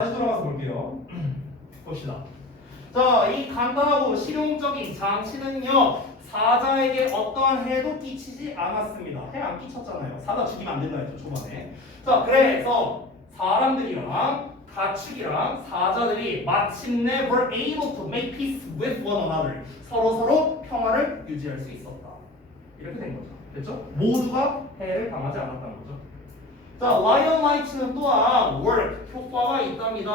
다시 돌아가서 볼게요. 봅시다. 자, 이 간단하고 실용적인 장치는요, 사자에게 어떠한 해도 끼치지 않았습니다. 해 안 끼쳤잖아요. 사자 죽이면 안 된다 했죠, 초반에. 자, 그래서 사람들이랑 가축이랑 사자들이 마침내 were able to make peace with one another. 서로 평화를 유지할 수 있었다. 이렇게 된 거죠. 됐죠? 모두가 해를 당하지 않았다는 거죠. 자, lion light는 또한 work, 효과가 있답니다.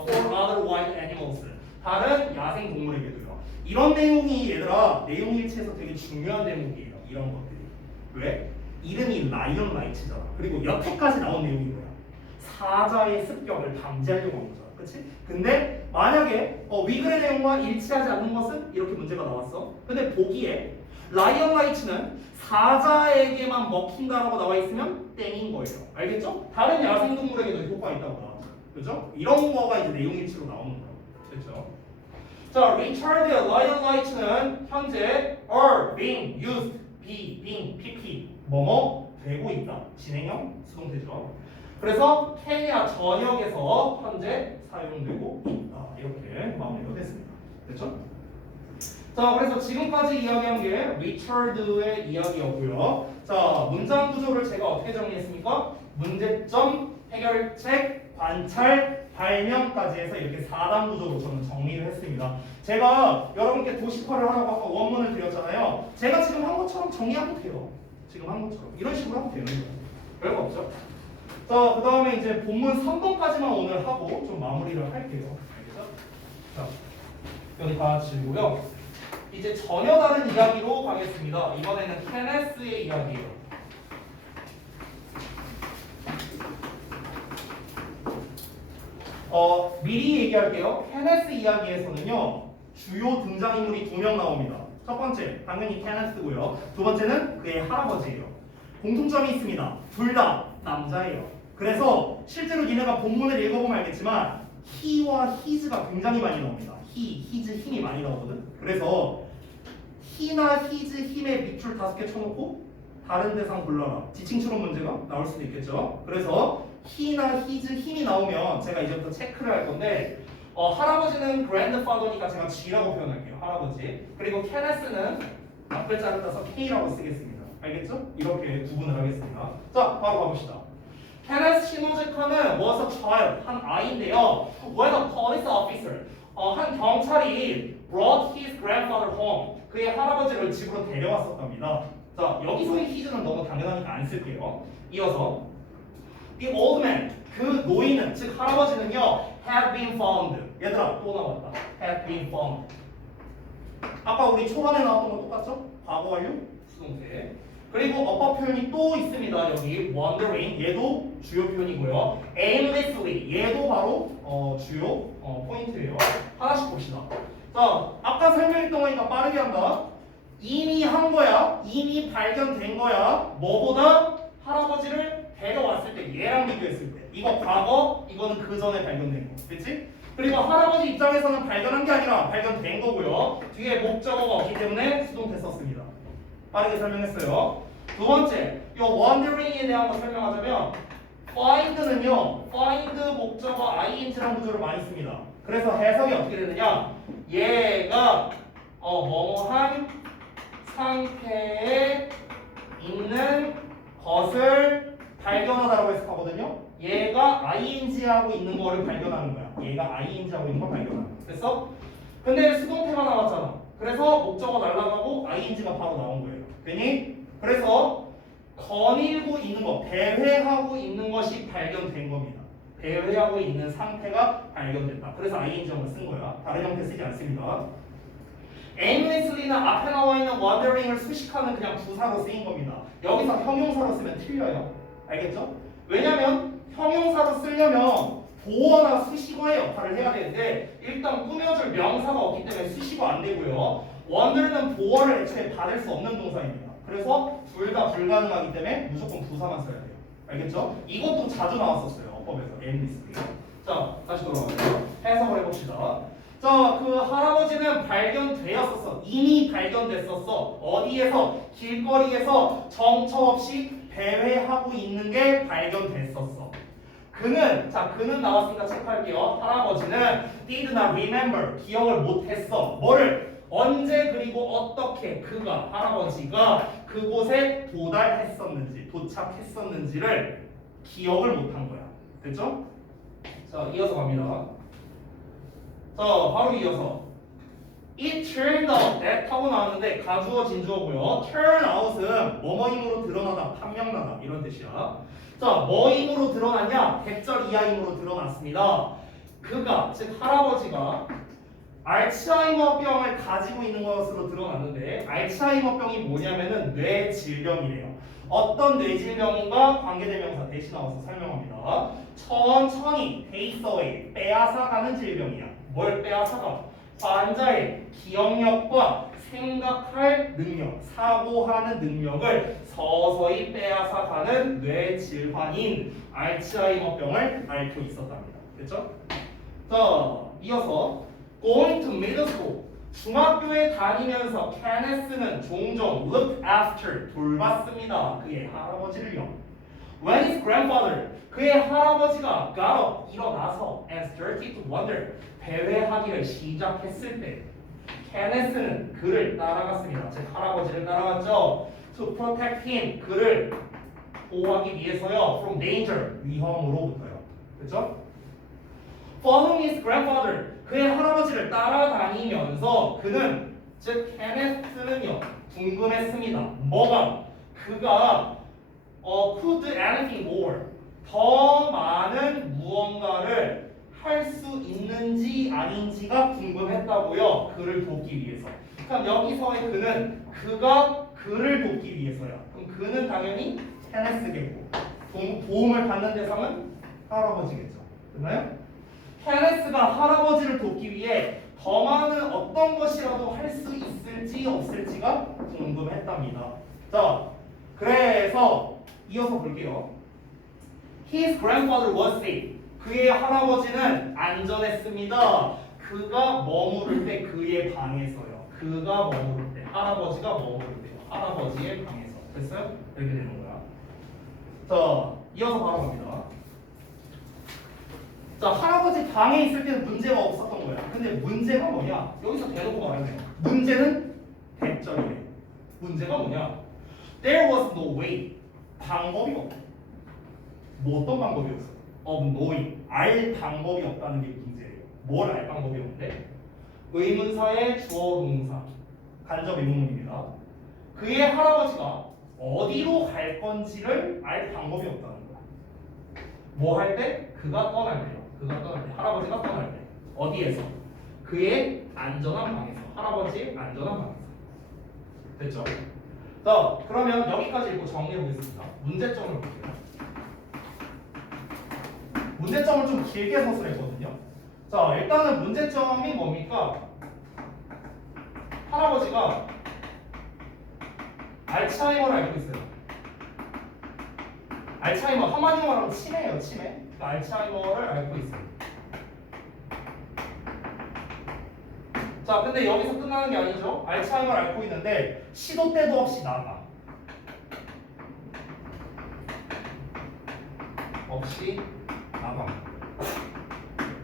for other wild animals. 다른 야생 동물에게도요. 이런 내용이 얘들아, 내용 일치에서 되게 중요한 대목이에요. 이런 것들이. 왜? 이름이 lion light잖아. 그리고 여태까지 나온 내용이 뭐야? 사자의 습격을 방지하려고 한 거잖아. 그치? 근데 만약에 위글의 내용과 일치하지 않는 것은 이렇게 문제가 나왔어. 근데 보기에 라이언 라이츠는 사자에게만 먹힌다라고 나와 있으면 땡인 거예요. 알겠죠? 다른 야생동물에게도 효과가 있다고 나왔죠. 그죠? 이런 거가 이제 내용 일치로 나오는 거예요. 됐죠? 자, 리차드 라이언 라이츠는 현재 are being used, being, pp 뭐뭐 되고 있다. 진행형 수동태죠. 그래서 케냐 전역에서 현재 사용되고 있다. 이렇게 마무리가 됐습니다. 됐죠? 자, 그래서 지금까지 이야기한 게 리처드의 이야기였고요. 자, 문장 구조를 제가 어떻게 정리했습니까? 문제점, 해결책, 관찰, 발명까지 해서 이렇게 4단 구조로 저는 정리를 했습니다. 제가 여러분께 도식화를 하라고 아까 원문을 드렸잖아요. 제가 지금 한 것처럼 정리하면 돼요. 지금 한 것처럼. 이런 식으로 하면 되는 거예요. 별거 없죠? 자, 그 다음에 이제 본문 3번까지만 오늘 하고 좀 마무리를 할게요. 알겠죠? 자, 여기 다 지우고요. 이제 전혀 다른 이야기로 가겠습니다. 이번에는 케네스의 이야기예요. 미리 얘기할게요. 케네스 이야기에서는요, 주요 등장인물이 2명 나옵니다. 첫 번째, 당연히 케네스고요. 두 번째는 그의 할아버지예요. 공통점이 있습니다. 둘 다 남자예요. 그래서 실제로 니네가 본문을 읽어보면 알겠지만 he와 his가 굉장히 많이 나옵니다. he, his, 힘이 많이 나오거든. 그래서 he나 his, 힘의 밑줄 5개 쳐놓고 다른 대상 불러라. 지칭추론 문제가 나올 수도 있겠죠. 그래서 he나 his, 힘이 나오면 제가 이제부터 체크를 할 건데 할아버지는 grandfather니까 제가 G라고 표현할게요. 할아버지. 그리고 케네스는 앞글자를 따서 K라고 쓰겠습니다. 알겠죠? 이렇게 구분을 하겠습니다. 자, 바로 가봅시다. 케네스 시노즈카는 was a child, 한 아이인데요. When a police officer, 한 경찰이 brought his grandfather home, 그의 할아버지를 집으로 데려왔었답니다. 자, 여기서의 his는 너무 당연하니까 안 쓸게요. 이어서 the old man, 그 노인은, 즉 할아버지는요, had been found. 얘들아, 또 나왔다. had been found. 아까 우리 초반에 나왔던 거 똑같죠? 과거 완료, 수동태. 그리고 어법 표현이 또 있습니다. 여기 wondering, 얘도 주요 표현이고요. aimlessly, 얘도 바로 주요 포인트예요. 하나씩 봅시다. 자, 아까 설명했던 거니까 빠르게 한다. 이미 한 거야, 이미 발견된 거야. 뭐보다 할아버지를 데려왔을 때, 얘랑 비교했을 때. 이거 과거, 이거는 그 전에 발견된 거. 그치? 그리고 할아버지 입장에서는 발견한 게 아니라 발견된 거고요. 뒤에 목적어가 없기 때문에 수동태 썼습니다. 빠르게 설명했어요. 두 번째, 이 wandering에 대한 거 설명하자면 find는요, find 목적어 ing라는 구조를 많이 씁니다. 그래서 해석이 어떻게 되느냐, 얘가 뭐뭐한 상태에 있는 것을 발견하다라고 해석하거든요. 얘가 ing하고 있는 거를 발견하는 거야. 얘가 ing하고 있는 걸 발견하는 거야. 그래서 근데 수동태가 나왔잖아. 그래서 목적어 날라가고 ing가 바로 나온 거예요. 괜히? 그래서 거닐고 있는 거, 배회하고 있는 것이 발견된 겁니다. 배회하고 있는 상태가 발견됐다. 그래서 ing을 쓴 거야. 다른 형태 쓰지 않습니다. aimlessly는 앞에 나와 있는 wandering을 수식하는 그냥 부사로 쓰인 겁니다. 여기서 형용사로 쓰면 틀려요. 알겠죠? 왜냐면 형용사로 쓰려면 보어나 수식어의 역할을 해야 되는데 일단 꾸며줄 명사가 없기 때문에 수식어 안 되고요. wander는 보어를 애초에 받을 수 없는 동사입니다. 그래서 둘 다 불가능하기 때문에 무조건 부사만 써야 돼요. 알겠죠? 이것도 자주 나왔었어요. 어법에서 aimlessly. 자, 다시 돌아가서 해석을 해봅시다. 자, 그 할아버지는 발견되었었어. 이미 발견됐었어. 어디에서? 길거리에서 정처 없이 배회하고 있는 게 발견됐었어. 그는 나왔으니까 체크할게요. 할아버지는 did not remember, 기억을 못했어. 뭐를? 언제 그리고 어떻게 그가, 할아버지가 그곳에 도착했었는지를 기억을 못한 거야. 됐죠? 자, 이어서 갑니다. 자, 바로 이어서 It turned out that 하고 나왔는데 가주어 진주어고요. turn out은 뭐뭐임으로 드러나다, 판명나다 이런 뜻이야. 자, 뭐임으로 드러났냐? 대절 이하임으로 드러났습니다. 그가, 즉 할아버지가 알츠하이머병을 가지고 있는 것으로 드러났는데 알츠하이머병이 뭐냐면은 뇌질병이래요. 어떤 뇌질병과 관계대명사 대신 나와서 설명합니다. 천천히 pace away, 빼앗아가는 질병이야. 뭘 빼앗아가? 환자의 기억력과 생각할 능력, 사고하는 능력을 서서히 빼앗아가는 뇌질환인 알츠하이머병을 앓고 있었답니다. 됐죠? 자, 이어서 going to middle school. 중학교에 다니면서 케네스는 종종 look after, 돌봤습니다. 그의 할아버지를요. When his grandfather, 그의 할아버지가 got up, 일어나서 and started to wander, 배회하기를 시작했을 때 케네스는 그를 따라갔습니다. 즉 할아버지를 따라갔죠. To protect him, 그를 보호하기 위해서요. From danger, 위험으로부터요. 그렇죠? Following his grandfather, 그의 할아버지를 따라다니면서 그는, 즉 케네스는요, 궁금했습니다. 뭐가? 그가 could anything more, 더 많은 무언가를 할 수 있는지 아닌지가 궁금했다고요. 그를 돕기 위해서. 그럼 여기서의 그는 그가 그를 돕기 위해서야. 그럼 그는 당연히 케네스겠고 도움을 받는 대상은 할아버지겠죠. 됐나요? 케네스가 할아버지를 돕기 위해 더 많은 어떤 것이라도 할 수 있을지 없을지가 궁금했답니다. 자, 그래서 이어서 볼게요. His grandfather was safe. 그의 할아버지는 안전했습니다. 그가 머무를 때 그의 방에서요. 그가 머무를 때, 할아버지가 머무를 때, 할아버지의 방에서. 됐어요? 이렇게 되는 거야. 자, 이어서 바로 갑니다. 자, 할아버지 방에 있을 때는 문제가 없었던 거야. 근데 문제가 뭐냐? 여기서 대놓고 말하네요. 문제는 대절이에요. 문제가 뭐냐? There was no way. 방법이 없다. 뭐 어떤 방법이 없어? of knowing. 알 방법이 없다는 게 문제예요. 뭘 알 방법이 없는데? 의문사의 주어 동사. 간접 의문문입니다. 그의 할아버지가 어디로 갈 건지를 알 방법이 없다는 거야. 뭐 할 때? 그가 떠날 때요. 그가 떠날 때. 할아버지가 떠날 때. 어디에서? 그의 안전한 방에서. 할아버지의 안전한 방에서. 됐죠? 자, 그러면 여기까지 읽고 정리해 보겠습니다. 문제점을 볼게요. 문제점을 좀 길게 서술했거든요. 자, 일단은 문제점이 뭡니까? 할아버지가 알츠하이머를 앓고 있어요. 알츠하이머, 한마디로 말하면 치매예요, 치매. 그러니까 알츠하이머를 앓고 있어요. 자, 근데 여기서 끝나는 게 아니죠. 알츠하이머를 앓고 있는데 시도 때도 없이 나가. 나가.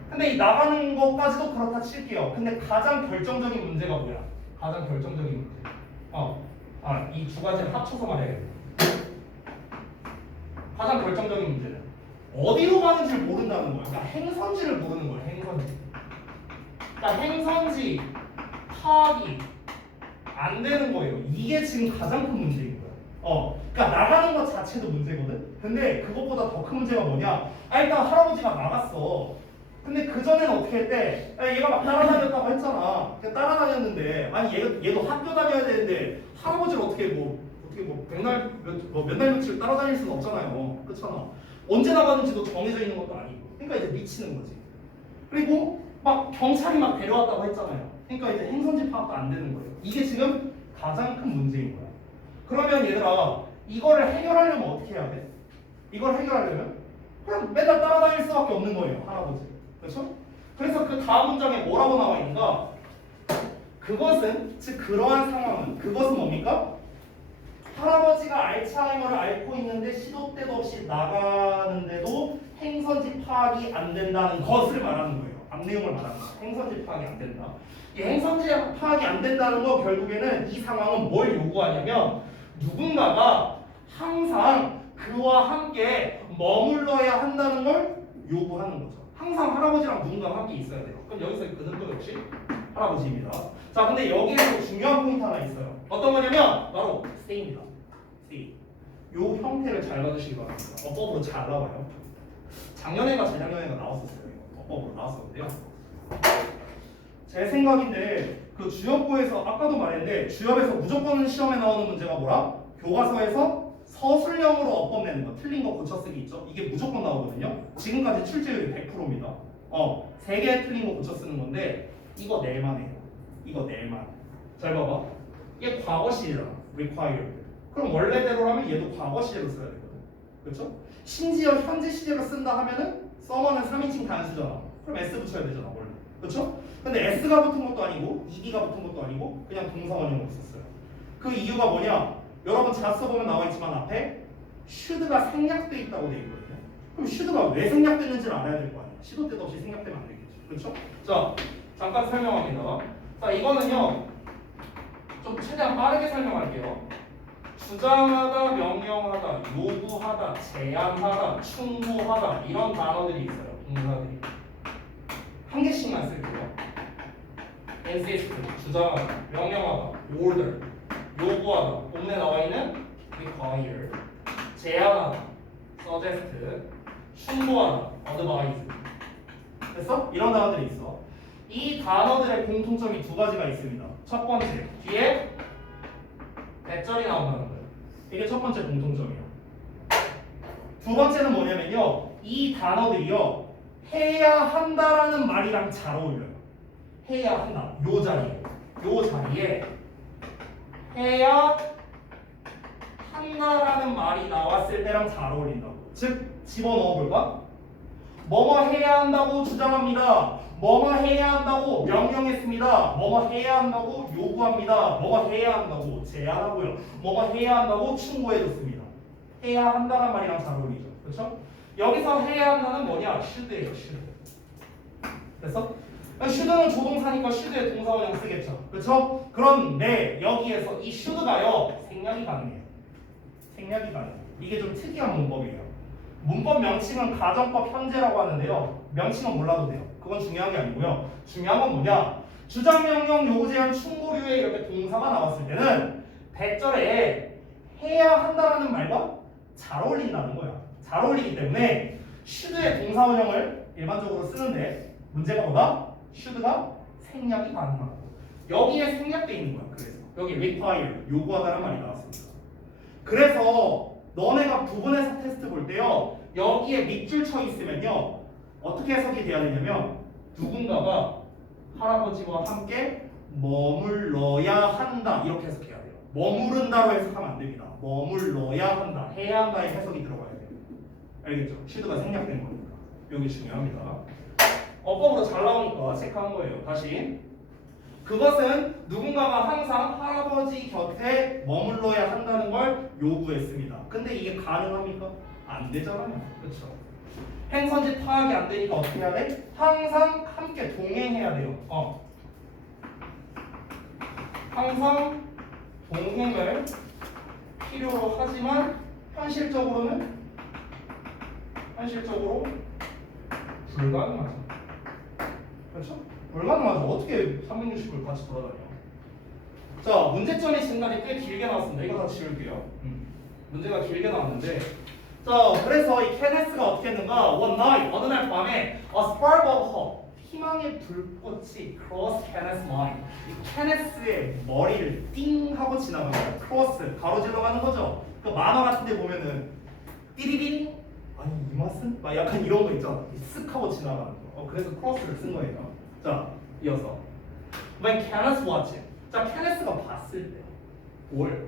근데 이 나가는 것까지도 그렇다 칠게요. 근데 가장 결정적인 문제가 뭐야? 가장 결정적인 문제. 이 두 가지를 합쳐서 말해야겠네. 가장 결정적인 문제는 어디로 가는지를 모른다는 거야. 그러니까 행선지를 모르는 거야. 행선지. 그러니까 행선지 파악이 안 되는 거예요. 이게 지금 가장 큰 문제인 거야. 그러니까 나가는 것 자체도 문제거든. 근데 그것보다 더 큰 문제가 뭐냐? 일단 할아버지가 나갔어. 근데 그 전에는 어떻게 했대? 얘가 막 따라다녔다고 했잖아. 따라다녔는데, 아니 얘도 학교 다녀야 되는데 할아버지를 어떻게 몇 날 며칠 따라다닐 수는 없잖아요. 그렇잖아. 언제 나가는지도 정해져 있는 것도 아니고. 그러니까 이제 미치는 거지. 그리고 막 경찰이 막 데려왔다고 했잖아요. 그러니까 이제 행선지 파악도 안 되는 거예요. 이게 지금 가장 큰 문제인 거야. 그러면 얘들아, 이거를 해결하려면 어떻게 해야 돼? 이걸 해결하려면 그냥 매달 따라다닐 수밖에 없는 거예요, 할아버지. 그렇죠? 그래서 그 다음 문장에 뭐라고 나와 있는가? 그것은, 즉 그러한 상황은, 그것은 뭡니까? 할아버지가 알츠하이머를 앓고 있는데 시도 때도 없이 나가는데도 행선지 파악이 안 된다는 것을 말하는 거예요. 앞 내용을 말하는 거예요. 행선지 파악이 안 된다. 이 행선지 파악이 안 된다는 거 결국에는 이 상황은 뭘 요구하냐면 누군가가 항상 그와 함께 머물러야 한다는 걸 요구하는 거죠. 항상 할아버지랑 누군가가 함께 있어야 돼요. 그럼 여기서 그는 또 역시 할아버지입니다. 자, 근데 여기에서 중요한 포인트 하나 있어요. 어떤 거냐면 바로 stay입니다. stay. 요 형태를 잘 봐주시기 바랍니다. 어법으로 잘 나와요. 작년에가 재작년에가 나왔었어요. 이거. 어법으로 나왔었는데요. 제 생각인데 그 주역부에서 아까도 말했는데 주역에서 무조건 시험에 나오는 문제가 뭐라? 교과서에서 서술형으로 어법 내는 거, 틀린 거 고쳐쓰기 있죠? 이게 무조건 나오거든요. 지금까지 출제율이 100%입니다. 3개 틀린 거 고쳐쓰는 건데 이거 낼만 해요. 이거 낼만. 잘 봐봐. 이게 과거 시제잖아. required. 그럼 원래대로라면 얘도 과거 시제로 써야 되거든. 그렇죠? 심지어 현재 시제로 쓴다 하면은 서머는 3인칭 단수잖아. 그럼 s 붙여야 되잖아 원래. 그렇죠? 근데 s가 붙은 것도 아니고 ed가 붙은 것도 아니고 그냥 동사 원형으로 썼어요. 그 이유가 뭐냐? 여러분 잘 써보면 나와 있지만 앞에 should가 생략돼 있다고 돼 있거든요. 그럼 should가 왜 생략됐는지를 알아야 될 거 아니야. 시도 때도 없이 생략되면 안 되겠죠. 그렇죠? 자, 잠깐 설명합니다. 자, 이거는요 좀 최대한 빠르게 설명할게요. 주장하다, 명령하다, 요구하다, 제안하다, 충고하다 이런 단어들이 있어요. 동사들이 한 개씩만 쓸게요. insist, 주장하다, 명령하다, order, 요구하다, 본문에 나와 있는 require, 제안하다, suggest, 충고하다, advise. 됐어? 이런 단어들이 있어. 이 단어들의 공통점이 두 가지가 있습니다. 첫 번째, 뒤에 대절이 나온다는 거예요. 이게 첫 번째 공통점이에요. 두 번째는 뭐냐면요. 이 단어들이요. 해야 한다라는 말이랑 잘 어울려요. 해야 한다. 요 자리에 해야 한다라는 말이 나왔을 때랑 잘 어울린다고. 즉 집어넣어 볼까? 뭐뭐 해야 한다고 주장합니다. 뭐뭐 해야 한다고 명령했습니다. 뭐뭐 해야 한다고 요구합니다. 뭐뭐 해야 한다고 제안하고요. 뭐뭐 해야 한다고 충고해줬습니다. 해야 한다는 말이랑 잘 어울리죠. 그렇죠? 여기서 해야 한다는 뭐냐? should예요. should. 됐어? should는 조동사니까 should에 동사원형 쓰겠죠. 그렇죠? 그런데 여기에서 이 should가요. 생략이 가능해요. 생략이 가능해요. 이게 좀 특이한 문법이에요. 문법 명칭은 가정법 현재라고 하는데요. 명칭은 몰라도 돼요. 그건 중요한 게 아니고요. 중요한 건 뭐냐? 주장, 명령, 요구, 제한, 충고류에 이렇게 동사가 나왔을 때는 대절에 해야 한다라는 말과 잘 어울린다는 거야. 잘 어울리기 때문에 should의 동사원형을 일반적으로 쓰는데 문제가 뭐다? should가 생략이 가능하고 여기에 생략돼 있는 거야. 그래서 여기 require, 요구하다는 말이 나왔습니다. 그래서 너네가 부분해석 테스트 볼 때요. 여기에 밑줄 쳐 있으면요. 어떻게 해석이 돼야 되냐면 누군가가 할아버지와 함께 머물러야 한다 이렇게 해석해야 돼요. 머무른다로 해석하면 안 됩니다. 머물러야 한다, 해야 한다의 해석이 들어가야 돼요. 알겠죠? should가 생략된 거니까 여기 중요합니다. 어법으로 잘 나오니까 체크한 거예요. 다시 그것은 누군가가 항상 할아버지 곁에 머물러야 한다는 걸 요구했습니다. 근데 이게 가능합니까? 안 되잖아요. 그렇죠? 행선지 파악이 안 되니까 어떻게 해야 돼? 항상 함께 동행해야 돼요. 항상 동행을 필요로 하지만 현실적으로 불가능하죠. 그렇죠? 불가능하죠. 어떻게 360을 같이 돌아다녀? 자, 문제점이 지금까지 꽤 길게 나왔습니다. 이거 다 지울게요. 문제가 길게 나왔는데 자, 그래서 이 케네스가 어떻게 했는가? One night, 어느 날 밤에 a spark of hope, 희망의 불꽃이 cross Kenneth's mind. 이 케네스의 머리를 띵 하고 지나가는 거예요. cross, 가로질러 가는 거죠. 그 만화 같은 데 보면은 띠리링? 아니 이 맛은? 막 약간 이런 거 있잖아. 쓱 하고 지나가는 거. 그래서 cross를 쓴 거예요. 자, 이어서 When Kenneth watched it. 자, 케네스가 봤을 때 뭘?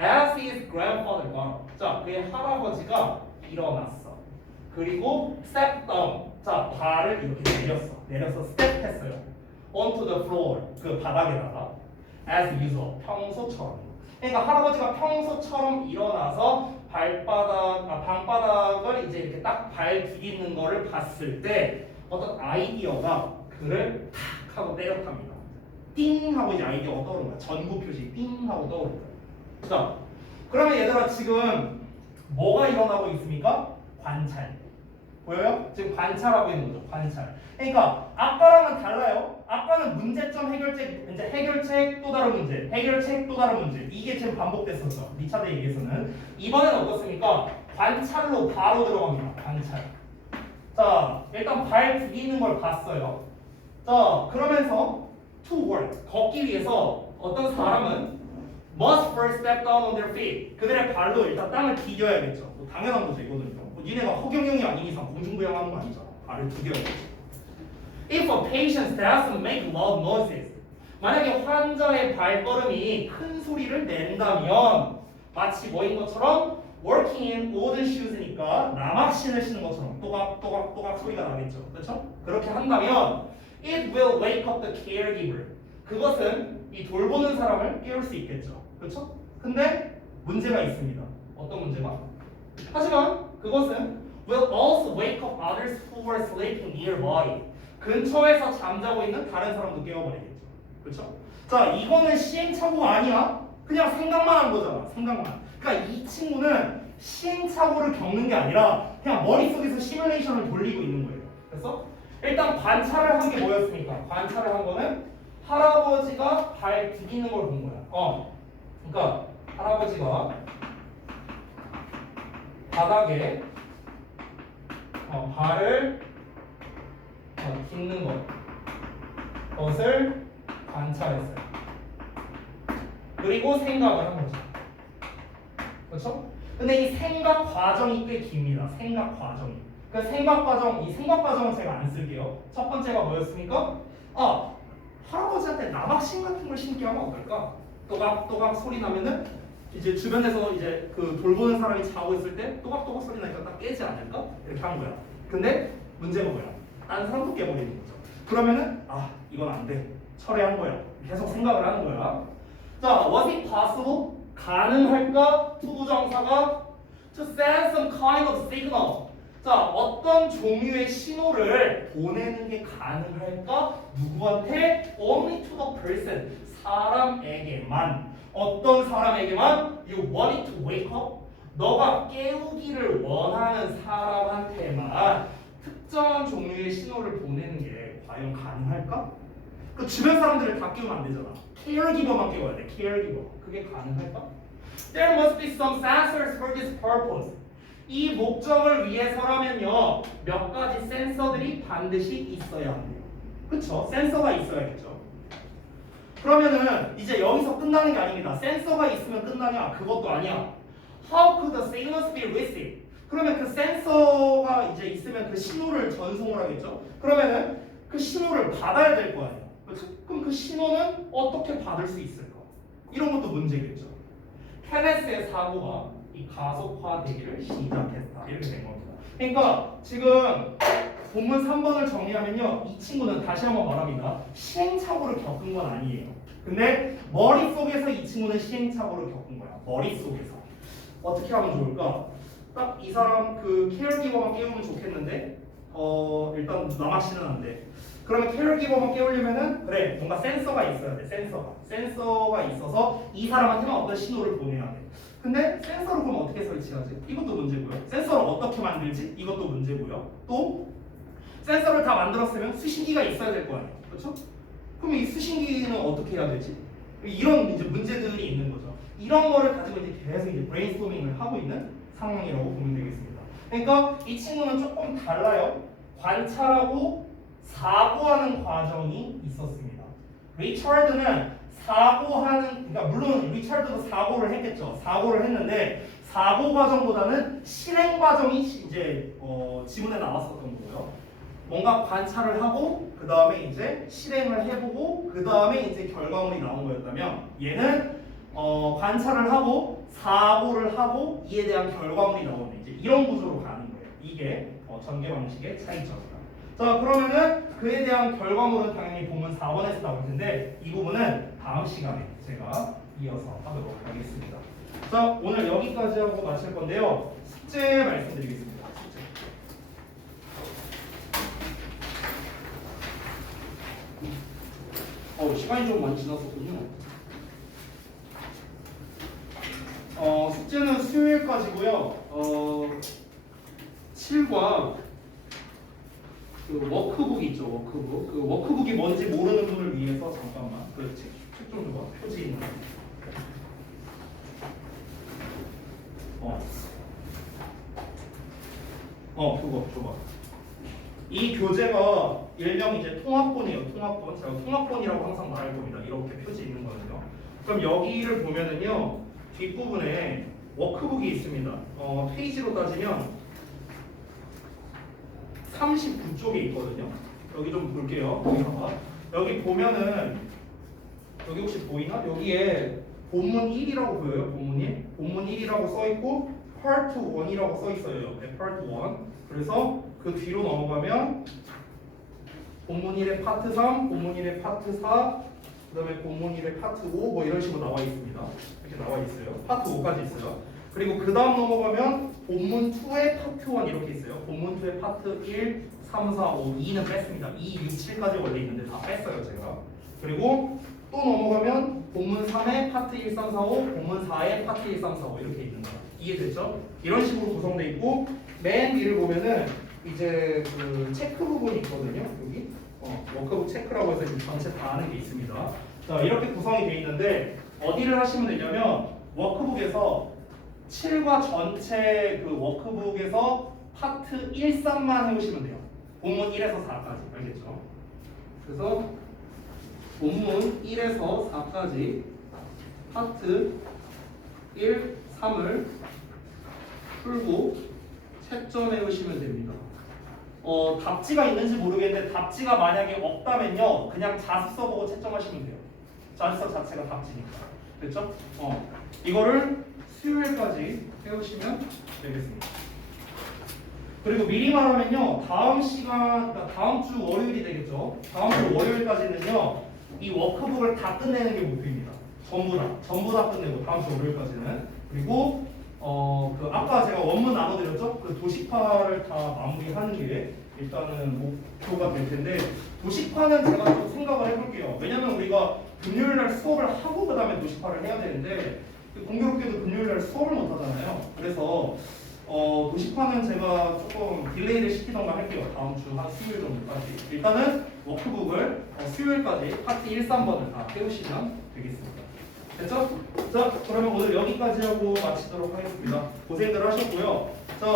As his grandfather got up. 자, 그의 할아버지가 일어났어. 그리고 step down. 자, 발을 이렇게 내려서 step 했어요. onto the floor. 그 바닥에다가 as usual. 평소처럼. 그러니까 할아버지가 평소처럼 일어나서 방바닥을 이제 이렇게 딱 발 디디는 거를 봤을 때 어떤 아이디어가 그를 탁 하고 때려탑니다. 띵 하고 이제 아이디어가 떠오르는 거야. 전구 표시 띵 하고 떠오르는 거야. 자, 그러면 얘들아 지금 뭐가 일어나고 있습니까? 관찰. 보여요? 지금 관찰하고 있는 거죠. 관찰. 그러니까 아까랑은 달라요. 아까는 문제점 해결책, 이제 해결책 또 다른 문제, 해결책 또 다른 문제. 이게 지금 반복됐었죠. 2차 대회에서는. 이번에는 어떻습니까? 관찰로 바로 들어갑니다. 관찰. 자, 일단 발 디디는 걸 봤어요. 자, 그러면서 to work, 걷기 위해서 어떤 사람은 must first step down on their feet. 그들의 발로 일단 땅을 디뎌야겠죠. 뭐 당연한 거죠, 이거는요. 뭐 니네가 허경영이 아닌 이상 공중부양하는 거 아니잖아. 발을 디뎌야겠죠. If a patient doesn't make loud noises, 만약에 환자의 발걸음이 큰 소리를 낸다면 마치 뭐인 것처럼 working in wooden shoes니까 나막신을 신는 것처럼 또각또각 소리가 나겠죠. 그렇죠? 그렇게 한다면 it will wake up the caregiver. 그것은 이 돌보는 사람을 깨울 수 있겠죠. 그렇죠? 근데 문제가 있습니다. 어떤 문제가? 하지만 그것은 will also wake up others who were sleeping nearby. 근처에서 잠자고 있는 다른 사람도 깨워버리겠죠. 그렇죠? 자, 이거는 시행착오가 아니야. 그냥 생각만 한 거잖아. 생각만. 그러니까 이 친구는 시행착오를 겪는 게 아니라 그냥 머릿속에서 시뮬레이션을 돌리고 있는 거예요. 그래서 일단 관찰을 한 게 뭐였습니까? 관찰을 한 거는 할아버지가 발 디디는 걸 본 거야. 그러니까 할아버지가 바닥에 발을 딛는 것을 관찰했어요. 그리고 생각을 한 거죠. 그렇죠? 근데 이 생각 과정이 꽤 깁니다. 생각 과정이. 그 생각 과정은 제가 안 쓸게요. 첫 번째가 뭐였습니까? 할아버지한테 나박신 같은 걸 신게 하면 어떨까? 또각또각 소리 나면은 이제 주변에서 이제 그 돌보는 사람이 자고 있을 때 또각또각 소리 나니까 딱 깨지 않을까? 이렇게 한 거야. 근데 문제가 뭐야? 다른 사람도 깨버리는 거죠. 그러면은 이건 안 돼. 철회한 거야. 계속 생각을 하는 거야. 자, was it possible? 가능할까? 투부정사가 to send some kind of signal. 자, 어떤 종류의 신호를 보내는 게 가능할까? 누구한테? Only to the person. 사람에게만. 어떤 사람에게만? You want it to wake up? 너가 깨우기를 원하는 사람한테만 특정한 종류의 신호를 보내는 게 과연 가능할까? 그 주변 사람들을 다 깨우면 안 되잖아. caregiver만 깨워야 돼. caregiver. 그게 가능할까? There must be some sensors for this purpose. 이 목적을 위해서라면요, 몇 가지 센서들이 반드시 있어야 합니다. 그쵸? 센서가 있어야겠죠. 그러면은 이제 여기서 끝나는 게 아닙니다. 센서가 있으면 끝나냐? 그것도 아니야. How could the signals be received? 그러면 그 센서가 이제 있으면 그 신호를 전송을 하겠죠. 그러면은 그 신호를 받아야 될 거 아니야. 그렇죠? 그럼 그 신호는 어떻게 받을 수 있을까? 이런 것도 문제겠죠. 케네스의 사고가 이 가속화되기를 시작했다. 이렇게 된 겁니다. 그러니까 지금 본문 3번을 정리하면요, 이 친구는 다시 한번 말합니다. 시행착오를 겪은 건 아니에요. 근데 머릿속에서 이 친구는 시행착오를 겪은 거야. 머릿속에서. 어떻게 하면 좋을까? 딱 이 사람 그 케어기버만 깨우면 좋겠는데 일단 남학시는 안 돼. 그러면 케어기버만 깨우려면은 그래, 뭔가 센서가 있어야 돼. 센서가 있어서 이 사람한테는 어떤 신호를 보내야 돼. 근데 센서를 그럼 어떻게 설치하지? 이것도 문제고요. 센서를 어떻게 만들지? 이것도 문제고요. 또 센서를 다 만들었으면 수신기가 있어야 될 거 아니에요. 그렇죠? 그럼 이 수신기는 어떻게 해야 되지? 이런 이제 문제들이 있는 거죠. 이런 거를 가지고 이제 계속 이제 브레인스토밍을 하고 있는 상황이라고 보면 되겠습니다. 그러니까 이 친구는 조금 달라요. 관찰하고 사고하는 과정이 있었습니다. 리처드는 그러니까 물론 리처드도 사고를 했겠죠. 사고를 했는데 사고 과정보다는 실행 과정이 이제 지문에 나왔었던 거고요. 뭔가 관찰을 하고 그 다음에 이제 실행을 해보고 그 다음에 이제 결과물이 나온 거였다면 얘는 관찰을 하고 사고를 하고 이에 대한 결과물이 나오는 이제 이런 구조로 가는 거예요. 이게 전개 방식의 차이점입니다. 자, 그러면은 그에 대한 결과물은 당연히 본문 4번에서 나올 텐데 이 부분은 다음 시간에 제가 이어서 하도록 하겠습니다. 자, 오늘 여기까지 하고 마칠 건데요. 숙제 말씀드리겠습니다. 숙제. 시간이 좀 많이 지났었군요. 숙제는 수요일까지고요. 7과 그 워크북 있죠, 워크북. 그 워크북이 뭔지 모르는 분을 위해서 잠깐만. 그 책 좀 줘봐. 표지 있는 거. 그거 줘봐. 이 교재가 일명 이제 통합본이에요. 통합본. 제가 통합본이라고 항상 말할 겁니다. 이렇게 표지 있는 거는요. 그럼 여기를 보면은요, 뒷부분에 워크북이 있습니다. 페이지로 따지면 39쪽에 있거든요. 여기 좀 볼게요. 여기 봐봐. 여기 보면은 여기 혹시 보이나? 여기에 본문 1이라고 보여요. 본문 1. 본문 1이라고 써 있고 파트 1이라고 써 있어요. 옆에 파트 1. 그래서 그 뒤로 넘어가면 본문 1의 파트 3, 본문 1의 파트 4, 그다음에 본문 1의 파트 5 뭐 이런 식으로 나와 있습니다. 이렇게 나와 있어요. 파트 5까지 있어요. 그리고 그 다음 넘어가면 본문 2의 파트 1 이렇게 있어요. 본문 2의 파트 1, 3, 4, 5, 2는 뺐습니다. 2, 6, 7까지 원래 있는데 다 뺐어요 제가. 그리고 또 넘어가면 본문 3의 파트 1, 3, 4, 5, 본문 4의 파트 1, 3, 4, 5 이렇게 있는 거야. 이해됐죠? 이런 식으로 구성되어 있고 맨 위를 보면은 이제 그 체크 부분이 있거든요. 여기 워크북 체크라고 해서 전체 다 아는 게 있습니다. 자, 이렇게 구성이 되어 있는데 어디를 하시면 되냐면 워크북에서 7과 전체 그 워크북에서 파트 1, 3만 해오시면 돼요. 본문 1에서 4까지. 알겠죠? 그래서 본문 1에서 4까지 파트 1, 3을 풀고 채점 해오시면 됩니다. 답지가 있는지 모르겠는데 답지가 만약에 없다면요 그냥 자습 써보고 채점하시면 돼요. 자습서 자체가 답지니까. 됐죠? 이거를 수요일까지 해오시면 되겠습니다. 그리고 미리 말하면요 다음 시간, 그러니까 다음 주 월요일이 되겠죠. 다음 주 월요일까지는요 이 워크북을 다 끝내는 게 목표입니다. 전부 다 끝내고 다음 주 월요일까지는. 그리고 그 아까 제가 원문 나눠드렸죠? 그 도식파를 다 마무리하는 게 일단은 목표가 될 텐데 도식파는 제가 좀 생각을 해볼게요. 왜냐면 우리가 금요일날 수업을 하고 그 다음에 도식파를 해야 되는데 공교롭게도 금요일날 수업을 못 하잖아요. 그래서 도식파는 제가 조금 딜레이를 시키던가 할게요. 다음 주 한 수요일 정도까지. 일단은 워크북을 수요일까지 파트 1, 3번을 다 해오시면 되겠습니다. 됐죠? 자, 그러면 오늘 여기까지 하고 마치도록 하겠습니다. 고생들 하셨고요. 자,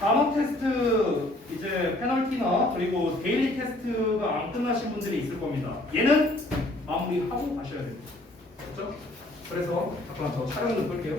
단어 테스트 이제 페널티나 그리고 데일리 테스트가 안 끝나신 분들이 있을 겁니다. 얘는 마무리하고 가셔야 됩니다. 됐죠? 그래서 잠깐 저 촬영 좀 끌게요.